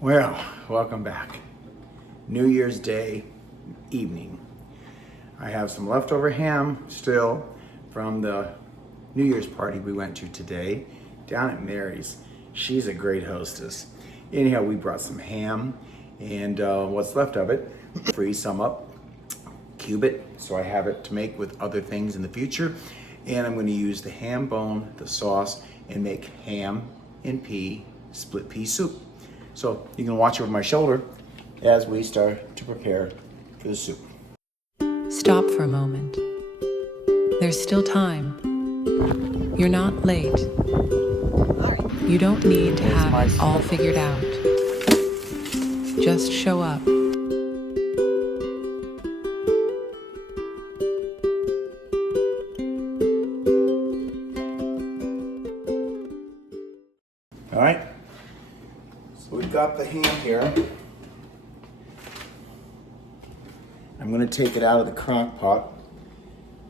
Well, welcome back. New Year's Day evening. I have some leftover ham still from the New Year's party we went to today down at Mary's. She's a great hostess. Anyhow, we brought some ham and what's left of it, freeze some up, cube it so I have it to make with other things in the future. And I'm going to use the ham bone, the sauce, and make ham and pea split pea soup. So you can watch over my shoulder as we start to prepare for the soup. Stop for a moment. There's still time. You're not late. You don't need to have it all figured out. Just show up. All right, so we've got the ham here. I'm going to take it out of the crock pot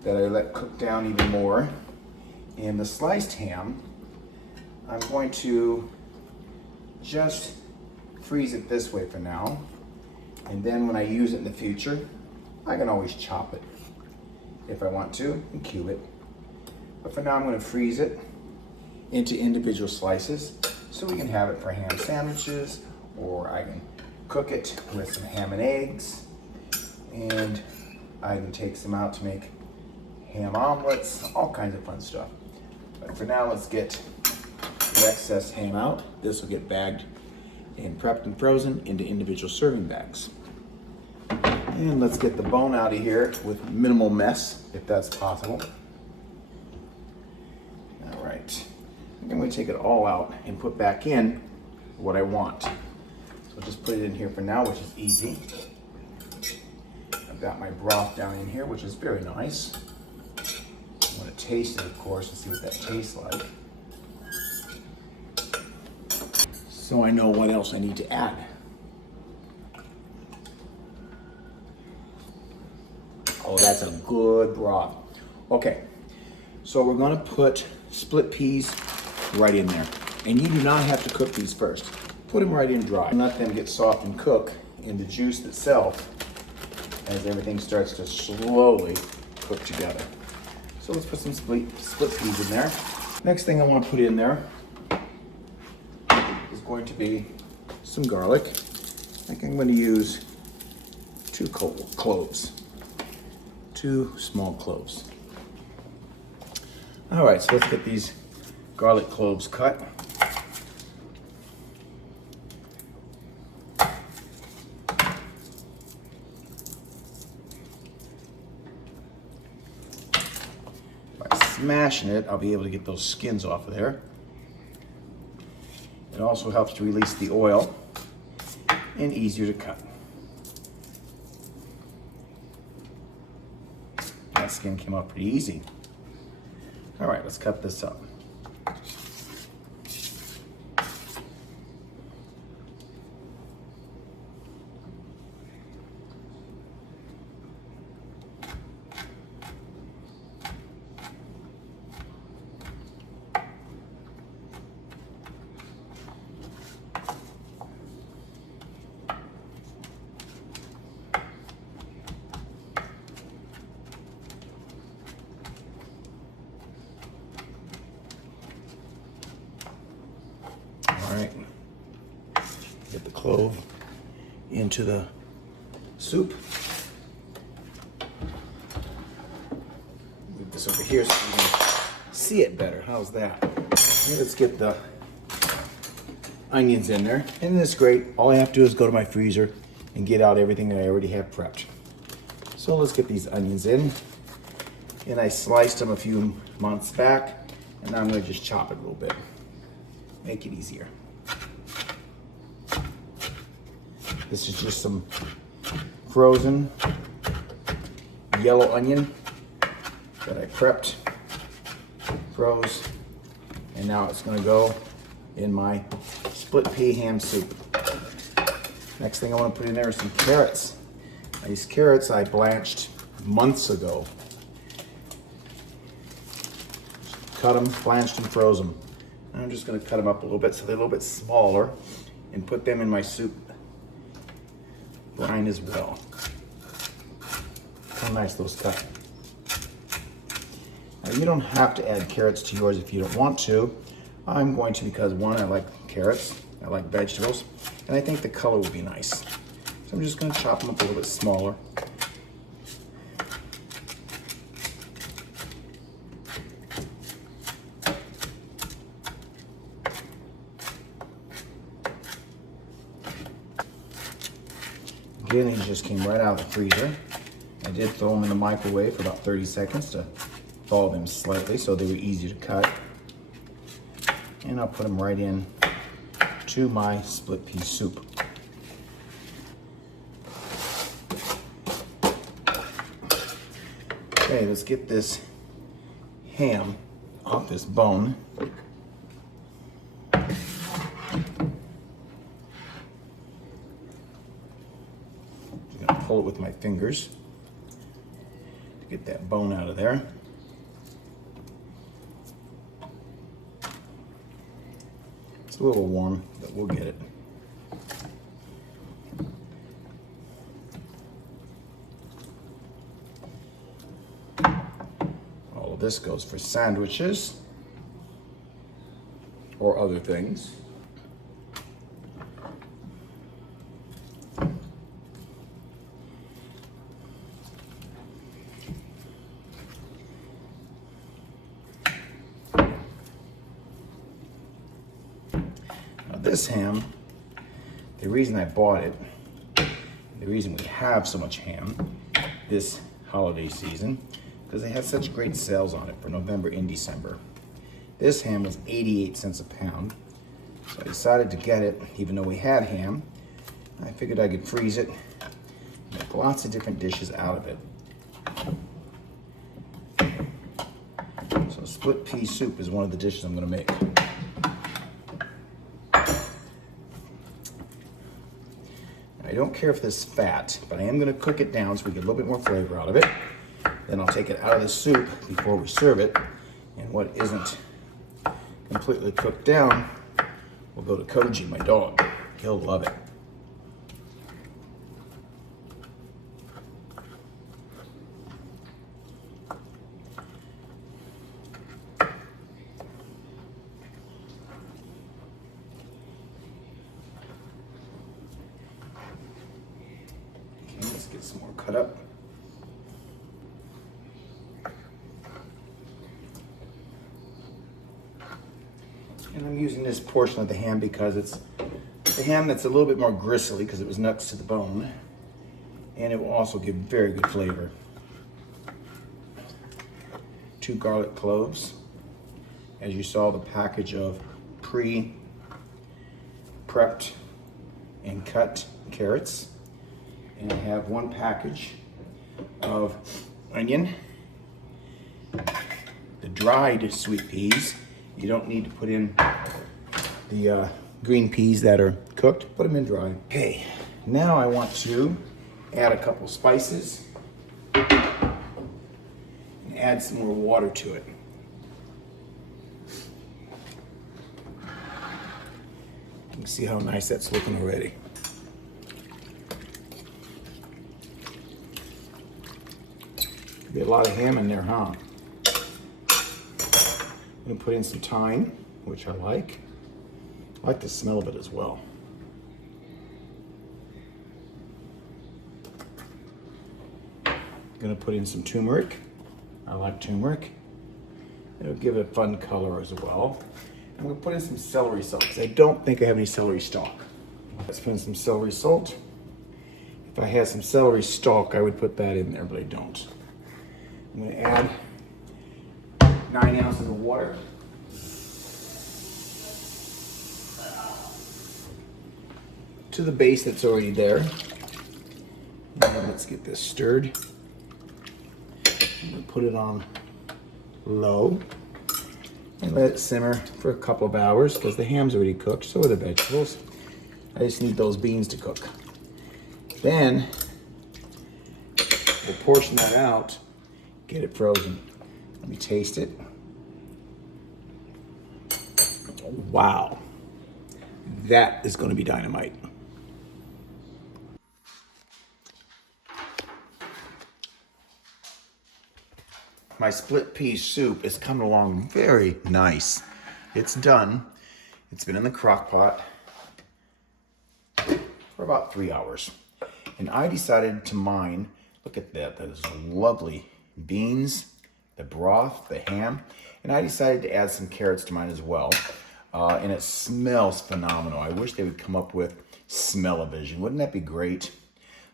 that I let cook down even more. And the sliced ham, I'm going to just freeze it this way for now. And then when I use it in the future, I can always chop it if I want to and cube it. But for now, I'm going to freeze it into individual slices so we can have it for ham sandwiches, or I can cook it with some ham and eggs, and I can take some out to make ham omelets, all kinds of fun stuff. But for now, let's get the excess ham out. This will get bagged and prepped and frozen into individual serving bags. And let's get the bone out of here with minimal mess, if that's possible. All right. I'm going to take it all out and put back in what I want. So I'll just put it in here for now, which is easy. I've got my broth down in here, which is very nice. I'm going to taste it, of course, and see what that tastes like. So I know what else I need to add. Oh, that's a good broth. Okay, so we're going to put split peas right in there. And you do not have to cook these first. Put them right in dry. Let them get soft and cook in the juice itself as everything starts to slowly cook together. So let's put some split peas in there. Next thing I want to put in there is going to be some garlic. I think I'm going to use 2 cloves. 2 small cloves. All right, so let's get these garlic cloves cut. By smashing it, I'll be able to get those skins off of there. It also helps to release the oil and easier to cut. That skin came out pretty easy. All right, let's cut this up. All right, get the clove into the soup. Move this over here so you can see it better. How's that? And let's get the onions in there. And this is great. All I have to do is go to my freezer and get out everything that I already have prepped. So let's get these onions in. And I sliced them a few months back, and now I'm going to just chop it a little bit. Make it easier. This is just some frozen yellow onion that I prepped, froze, and now it's going to go in my split pea ham soup. Next thing I want to put in there is some carrots. These carrots I blanched months ago. Cut them, blanched and froze them. I'm just going to cut them up a little bit so they're a little bit smaller and put them in my soup brine as well. How nice those cut. Now you don't have to add carrots to yours if you don't want to. I'm going to because one, I like carrots, I like vegetables, and I think the color will be nice. So I'm just going to chop them up a little bit smaller. Again, these just came right out of the freezer. I did throw them in the microwave for about 30 seconds to thaw them slightly so they were easy to cut. And I'll put them right in to my split pea soup. Okay, let's get this ham off this bone. Pull it with my fingers to get that bone out of there. It's a little warm, but we'll get it. All of this goes for sandwiches or other things. This ham, the reason I bought it, the reason we have so much ham this holiday season, because they have such great sales on it for November and December. This ham was 88 cents a pound, so I decided to get it even though we had ham. I figured I could freeze it, make lots of different dishes out of it. So split pea soup is one of the dishes I'm going to make. I don't care if this is fat, but I am going to cook it down so we get a little bit more flavor out of it. Then I'll take it out of the soup before we serve it. And what isn't completely cooked down will go to Koji, my dog. He'll love it. Get some more cut up. And I'm using this portion of the ham because it's the ham that's a little bit more gristly because it was nuts to the bone. And it will also give very good flavor. 2 garlic cloves. As you saw, the package of pre-prepped and cut carrots. And I have 1 package of onion. The dried sweet peas. You don't need to put in the green peas that are cooked. Put them in dry. Okay, now I want to add a couple spices and add some more water to it. You can see how nice that's looking already. Be a lot of ham in there, huh? I'm gonna put in some thyme, which I like. I like the smell of it as well. I'm gonna put in some turmeric. I like turmeric. It'll give it a fun color as well. I'm gonna put in some celery salt because I don't think I have any celery stalk. Let's put in some celery salt. If I had some celery stalk, I would put that in there, but I don't. I'm going to add 9 ounces of water. To the base that's already there. Now let's get this stirred. I'm going to put it on low and let it simmer for a couple of hours because the ham's already cooked, so are the vegetables. I just need those beans to cook. Then we'll portion that out. Get it frozen. Let me taste it. Wow. That is going to be dynamite. My split pea soup is coming along very nice. It's done. It's been in the crock pot for about 3 hours. And I decided to mine, look at that, those lovely beans, the broth, the ham. And I decided to add some carrots to mine as well. And it smells phenomenal. I wish they would come up with smell-o-vision. Wouldn't that be great?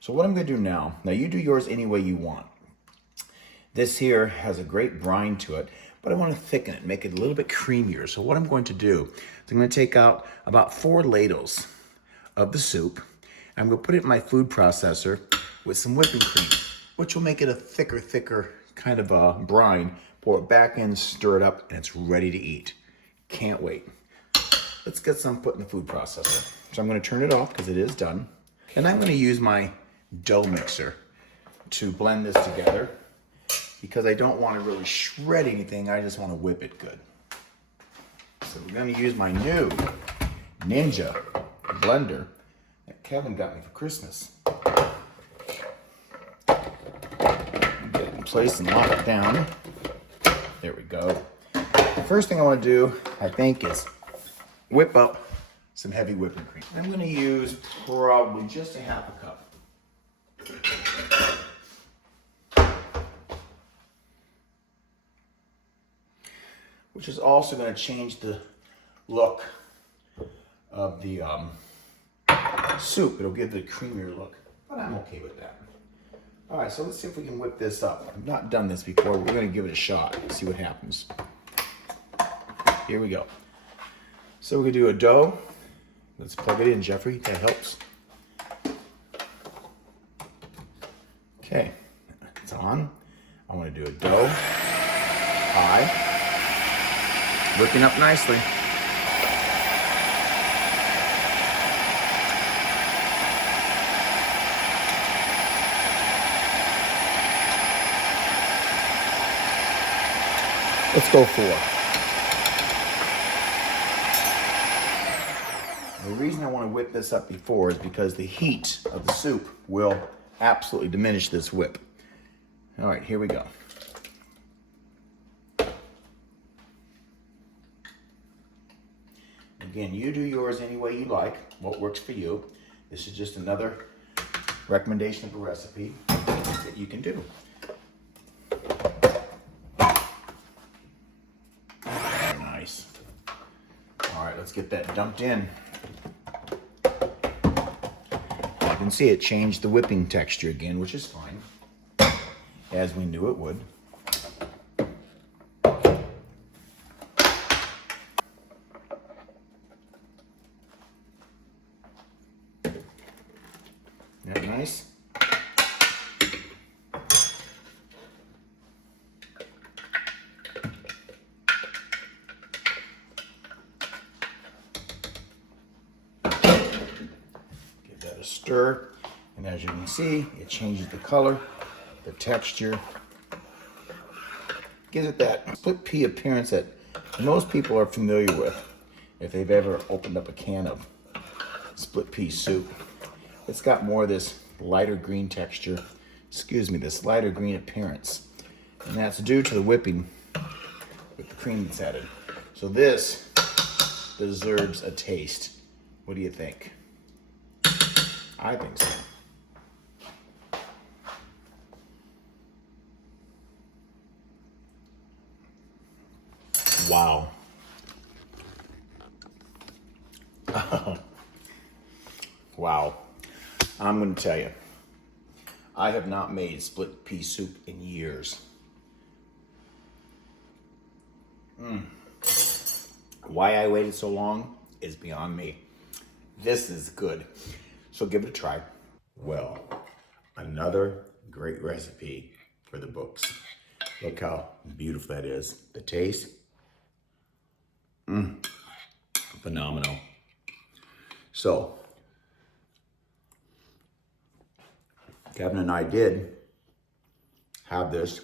So what I'm gonna do now you do yours any way you want. This here has a great brine to it, but I want to thicken it, make it a little bit creamier. So what I'm going to do is I'm going to take out about 4 ladles of the soup. I'm going to put it in my food processor with some whipping cream, which will make it a thicker kind of a brine. Pour it back in, stir it up, and it's ready to eat. Can't wait. Let's get some put in the food processor. So I'm going to turn it off because it is done. And I'm going to use my dough mixer to blend this together, because I don't want to really shred anything, I just want to whip it good. So we're going to use my new Ninja blender that Kevin got me for Christmas. Get it in place and lock it down. There we go. The first thing I want to do, I think, is whip up some heavy whipping cream. I'm going to use probably just a half a cup. Which is also going to change the look of the soup. It'll give the creamier look, but I'm okay with that. All right, so let's see if we can whip this up. I've not done this before. We're going to give it a shot, see what happens. Here we go. So we're going to do a dough. Let's plug it in, Jeffrey. That helps. Okay, it's on. I want to do a dough. High. Whipping up nicely. Let's go 4. The reason I want to whip this up before is because the heat of the soup will absolutely diminish this whip. All right, here we go. Again, you do yours any way you like, what works for you. This is just another recommendation of a recipe that you can do. Very nice. All right, let's get that dumped in. You can see it changed the whipping texture again, which is fine, as we knew it would. That nice? Give that a stir, and as you can see, it changes the color, the texture, gives it that split pea appearance that most people are familiar with if they've ever opened up a can of split pea soup. It's got more of this lighter green texture, this lighter green appearance. And that's due to the whipping with the cream that's added. So this deserves a taste. What do you think? I think so. Wow. Wow. I'm going to tell you, I have not made split pea soup in years. Why I waited so long is beyond me. This is good. So give it a try. Well, another great recipe for the books. Look how beautiful that is. The taste, phenomenal. So, Kevin and I did have this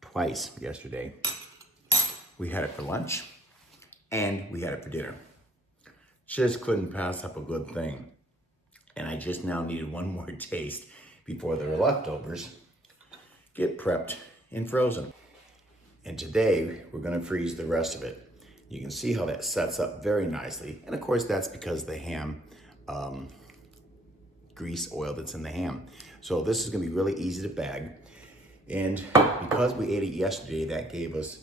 twice yesterday. We had it for lunch and we had it for dinner. Just couldn't pass up a good thing. And I just now needed one more taste before the leftovers get prepped and frozen. And today we're gonna freeze the rest of it. You can see how that sets up very nicely. And of course that's because the ham grease oil that's in the ham. So this is gonna be really easy to bag. And because we ate it yesterday, that gave us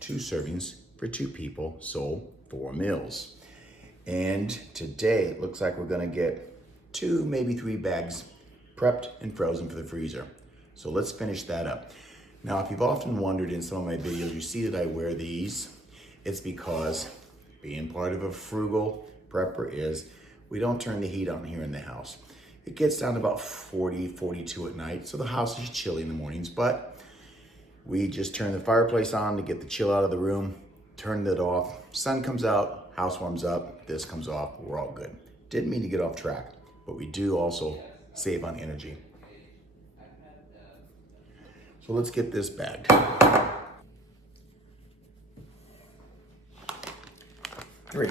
2 servings for 2 people, so 4 meals. And today it looks like we're gonna get 2, maybe 3 bags prepped and frozen for the freezer. So let's finish that up. Now, if you've often wondered in some of my videos, you see that I wear these. It's because being part of a frugal prepper is we don't turn the heat on here in the house. It gets down to about 40, 42 at night, so the house is chilly in the mornings, but we just turn the fireplace on to get the chill out of the room, turn it off, sun comes out, house warms up, this comes off, we're all good. Didn't mean to get off track, but we do also save on energy. So let's get this bagged. 3.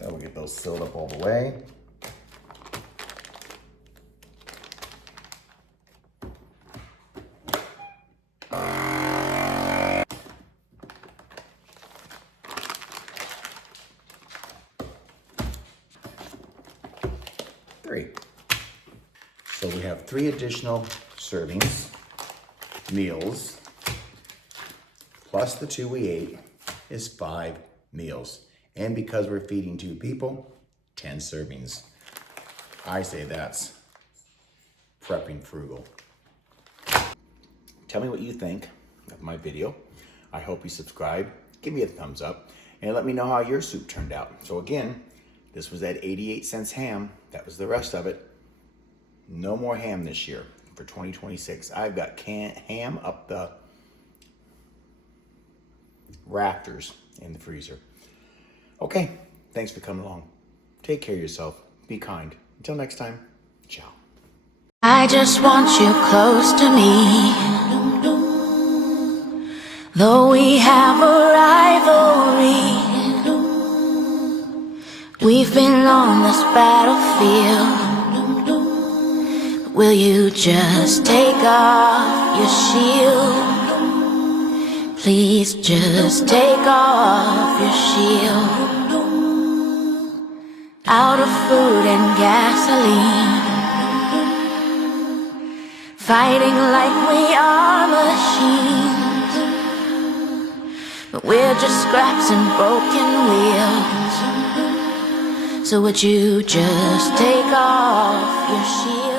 Now we'll get those sealed up all the way. So we have 3 additional servings, meals, plus the 2 we ate is 5 meals. And because we're feeding 2 people, 10 servings. I say that's prepping frugal. Tell me what you think of my video. I hope you subscribe, give me a thumbs up, and let me know how your soup turned out. So again, this was that 88-cent ham. That was the rest of it. No more ham this year for 2026. I've got canned ham up the rafters in the freezer. Okay, thanks for coming along. Take care of yourself. Be kind. Until next time, ciao. I just want you close to me. Though we have a rivalry, we've been on this battlefield. Will you just take off your shield? Please just take off your shield. Out of food and gasoline, fighting like we are machines, but we're just scraps and broken wheels. So would you just take off your shield?